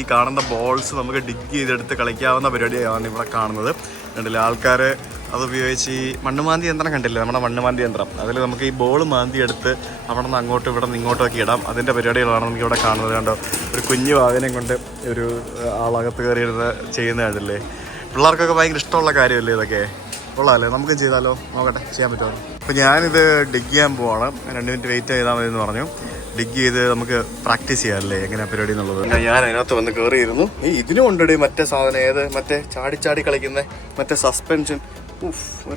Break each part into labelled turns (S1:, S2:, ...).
S1: ഈ കാണുന്ന ബോൾസ് നമുക്ക് ഡിഗ് ചെയ്തെടുത്ത് കളിക്കാവുന്ന പരിപാടിയാണ് ഇവിടെ കാണുന്നത്. കണ്ടില്ല ആൾക്കാർ അത് ഉപയോഗിച്ച് ഈ മണ്ണുമാന്തി യന്ത്രം കണ്ടില്ലേ നമ്മുടെ മണ്ണുമാന്തി യന്ത്രം. അതിൽ നമുക്ക് ഈ ബോൾ മാന്തി എടുത്ത് അവിടെ നിന്ന് അങ്ങോട്ടും ഇവിടെ നിന്ന് ഇങ്ങോട്ടുമൊക്കെ ഇടാം. അതിന്റെ പരിപാടികളാണ് നമുക്ക് ഇവിടെ കാണുന്നത്. കണ്ടോ ഒരു കുഞ്ഞു വാഹനം കൊണ്ട് ഒരു ആളകത്ത് കയറിയിരുന്ന് ചെയ്യുന്ന കണ്ടില്ലേ. പിള്ളേർക്കൊക്കെ ഭയങ്കര ഇഷ്ടമുള്ള കാര്യമല്ലേ ഇതൊക്കെ? കൊള്ളാമല്ലേ നമുക്ക് ചെയ്താലോ? നോക്കട്ടെ ചെയ്യാൻ പറ്റുമോ? അപ്പോൾ ഞാനിത് ഡിഗ് ചെയ്യാൻ പോവാണ്. രണ്ട് മിനിറ്റ് വെയിറ്റ് ചെയ്താൽ മതി എന്ന് പറഞ്ഞു. ഡിഗ് ചെയ്ത് നമുക്ക് പ്രാക്ടീസ് ചെയ്യാറില്ലേ എങ്ങനെ പരിപാടി എന്നുള്ളത്? ഞാൻ അതിനകത്ത് വന്ന് കയറിയിരുന്നു ഈ ഇതിനും ഉണ്ടടി മറ്റേ സാധനം ഏത്? മറ്റേ ചാടി ചാടി കളിക്കുന്ന മറ്റേ സസ്പെൻഷൻ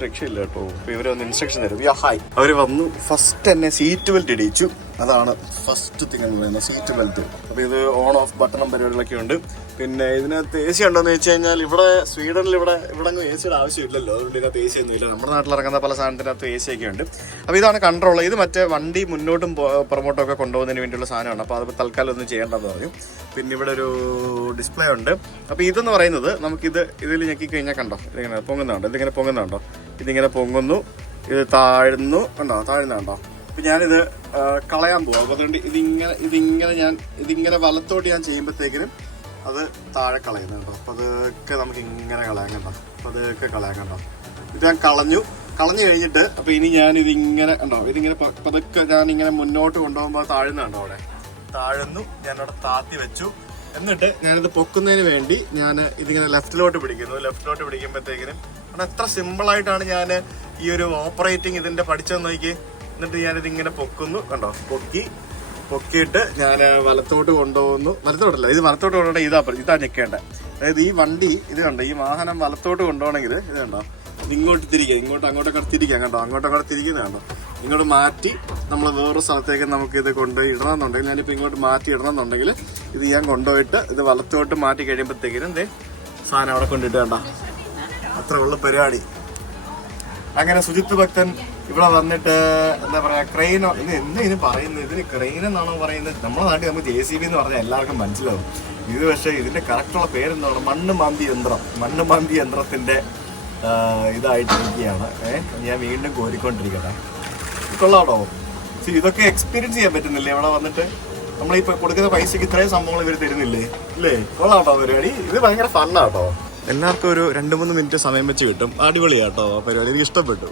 S1: രക്ഷയില്ല കേട്ടോ. ഇവരൊന്ന് വന്ന് ഇൻസ്ട്രക്ഷൻ തരും. ഹായ് അവർ വന്നു. ഫസ്റ്റ് തന്നെ സീറ്റ് ബെൽറ്റ് ഇടിയിച്ചു. അതാണ് ഫസ്റ്റ് തിങ് എന്ന് പറയുന്നത് സീറ്റ് ബെൽറ്റ് അപ്പോൾ ഇത് ഓൺ ഓഫ് ബട്ടണും പരിപാടികളൊക്കെ ഉണ്ട്. പിന്നെ ഇതിനകത്ത് എ സി ഉണ്ടോയെന്ന് വെച്ച് കഴിഞ്ഞാൽ ഇവിടെ സ്വീഡനിൽ ഇവിടെ ഇവിടെ അങ്ങ് എ സിയുടെ ആവശ്യമില്ലല്ലോ. അതുകൊണ്ട് ഇതിനകത്ത് എ സി ഒന്നും ഇല്ല. നമ്മുടെ നാട്ടിൽ ഇറങ്ങുന്ന പല സാധനത്തിനകത്ത് എ സി ഒക്കെ ഉണ്ട്. അപ്പോൾ ഇതാണ് കൺട്രോൾ ഇത് മറ്റേ വണ്ടി മുന്നോട്ടും പുറമോട്ടും ഒക്കെ കൊണ്ടുപോകുന്നതിന് വേണ്ടിയുള്ള സാധനമാണ്. അപ്പോൾ അത് തൽക്കാലം ഒന്നും ചെയ്യേണ്ടെന്ന് പറഞ്ഞു. പിന്നെ ഇവിടെ ഒരു ഡിസ്പ്ലേ ഉണ്ട്. അപ്പോൾ ഇതെന്ന് പറയുന്നത് നമുക്കിത് ഇതിൽ ഞെക്കി കഴിഞ്ഞാൽ കണ്ടോ? ഇതിങ്ങനെ പൊങ്ങുന്നുണ്ടോ? ഇതിങ്ങനെ പൊങ്ങുന്നുണ്ടോ? ഇതിങ്ങനെ പൊങ്ങുന്നു. ഇത് താഴ്ന്നു. കണ്ടോ? താഴ്ന്ന കണ്ടോ? അപ്പം ഞാനിത് കളയാൻ അപ്പോൾ അതുകൊണ്ട് ഇതിങ്ങനെ ഇതിങ്ങനെ ഞാൻ ഇതിങ്ങനെ വലത്തോട്ട് ഞാൻ ചെയ്യുമ്പോഴത്തേക്കിനും അത് താഴെ കളയുന്നു കേട്ടോ. അതൊക്കെ നമുക്ക് ഇങ്ങനെ കളയാൻ കണ്ടോ അപ്പൊ അതൊക്കെ കളയാൻ കണ്ടോ ഇത് ഞാൻ കളഞ്ഞു. കളഞ്ഞു കഴിഞ്ഞിട്ട് അപ്പോൾ ഇനി ഞാൻ ഇതിങ്ങനെ ഉണ്ടോ ഇതിങ്ങനെ പതുക്കെ ഞാൻ ഇങ്ങനെ മുന്നോട്ട് കൊണ്ടുപോകുമ്പോൾ താഴുന്നുണ്ടോ അവിടെ? താഴ്ന്നു. ഞാൻ അവിടെ താത്തി വെച്ചു. എന്നിട്ട് ഞാനിത് പൊക്കുന്നതിന് വേണ്ടി ഞാൻ ഇതിങ്ങനെ ലെഫ്റ്റിലോട്ട് പിടിക്കുന്നു. ലെഫ്റ്റിലോട്ട് പിടിക്കുമ്പോഴത്തേക്കിനും കാരണം എത്ര സിമ്പിളായിട്ടാണ് ഞാൻ ഈ ഒരു ഓപ്പറേറ്റിംഗ് ഇതിന്റെ പഠിച്ചെന്ന് നോക്കി എന്നിട്ട് ഞാനിത് ഇങ്ങനെ പൊക്കുന്നു. കണ്ടോ? പൊക്കി പൊക്കിയിട്ട് ഞാൻ വലത്തോട്ട് കൊണ്ടുപോകുന്നു. വലത്തോട്ടല്ല ഇത് വലത്തോട്ട് കൊണ്ടുപോകണ ഇതാ ഇതാ ഞെക്കേണ്ടത് അതായത് ഈ വണ്ടി ഇത് കണ്ടോ ഈ വാഹനം വലത്തോട്ട് കൊണ്ടുപോകണമെങ്കിൽ ഇത് കണ്ടോ ഇങ്ങോട്ട് തിരിക്കുക ഇങ്ങോട്ട് അങ്ങോട്ടൊക്കെ തിരിക്കാം കണ്ടോ അങ്ങോട്ടൊക്കെ തിരിക്കുന്നത് കണ്ടോ. ഇങ്ങോട്ട് മാറ്റി നമ്മൾ വേറൊരു സ്ഥലത്തേക്ക് നമുക്ക് ഇത് കൊണ്ടുപോയി ഇടണം എന്നുണ്ടെങ്കിൽ ഞാനിപ്പോൾ ഇങ്ങോട്ട് മാറ്റി ഇടണം എന്നുണ്ടെങ്കിൽ ഇത് ഞാൻ കൊണ്ടുപോയിട്ട് ഇത് വലത്തോട്ട് മാറ്റി കഴിയുമ്പോഴത്തേക്കിനും എന്തേ സാധനം അവിടെ കൊണ്ടിട്ട് കണ്ടോ. അത്രയുള്ള പരിപാടി. അങ്ങനെ സുജിത്ത് ഭക്തൻ ഇവിടെ വന്നിട്ട് എന്താ പറയാ ക്രെയിനോ ഇത് എന്താ ഇതിന് പറയുന്നത്? ഇതിന് ക്രെയിൻ എന്നാണോ പറയുന്നത്? നമ്മുടെ നാട്ടിൽ നമുക്ക് ജെ സി ബി എന്ന് പറഞ്ഞാൽ എല്ലാവർക്കും മനസ്സിലാവും. ഇത് പക്ഷേ ഇതിന്റെ കറക്റ്റുള്ള പേരെന്താണ്? മണ്ണ് മാന്തി യന്ത്രം. മണ്ണ് മാന്തി യന്ത്രത്തിന്റെ ഇതായിട്ടിരിക്കുകയാണ്. ഏഹ് ഞാൻ വീണ്ടും കോരിക്കൊണ്ടിരിക്കട്ടെ. കൊള്ളാടോ സി ഇതൊക്കെ എക്സ്പീരിയൻസ് ചെയ്യാൻ പറ്റുന്നില്ലേ ഇവിടെ വന്നിട്ട്? നമ്മളിപ്പോ കൊടുക്കുന്ന പൈസക്ക് ഇത്രയും സംഭവങ്ങൾ ഇവർ തരുന്നില്ലേ? ഇല്ലേ? കൊള്ളാട്ടോ പരിപാടി ഇത് ഭയങ്കര ഫണ്ണാട്ടോ എല്ലാവർക്കും ഒരു രണ്ട് മൂന്ന് മിനിറ്റ് സമയം വെച്ച് കിട്ടും. അടിപൊളിയാട്ടോ പരിപാടി. എനിക്ക് ഇഷ്ടപ്പെട്ടു.